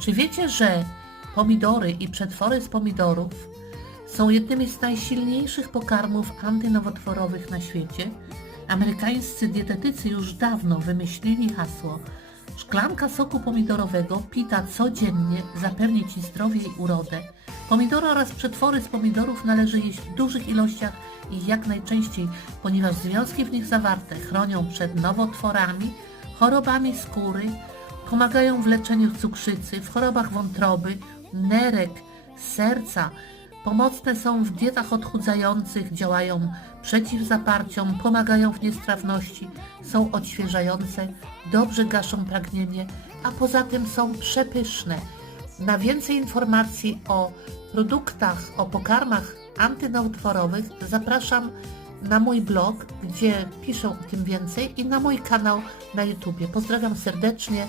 Czy wiecie, że pomidory i przetwory z pomidorów są jednymi z najsilniejszych pokarmów antynowotworowych na świecie? Amerykańscy dietetycy już dawno wymyślili hasło Szklanka soku pomidorowego pita codziennie zapewni Ci zdrowie i urodę. Pomidory oraz przetwory z pomidorów należy jeść w dużych ilościach i jak najczęściej, ponieważ związki w nich zawarte chronią przed nowotworami, chorobami skóry, pomagają w leczeniu cukrzycy, w chorobach wątroby, nerek, serca, Pomocne są w dietach odchudzających, działają przeciw zaparciom, pomagają w niestrawności, są odświeżające, dobrze gaszą pragnienie, a poza tym są przepyszne. Na więcej informacji o produktach, o pokarmach antynowotworowych zapraszam na mój blog, gdzie piszę o tym więcej i na mój kanał na YouTubie. Pozdrawiam serdecznie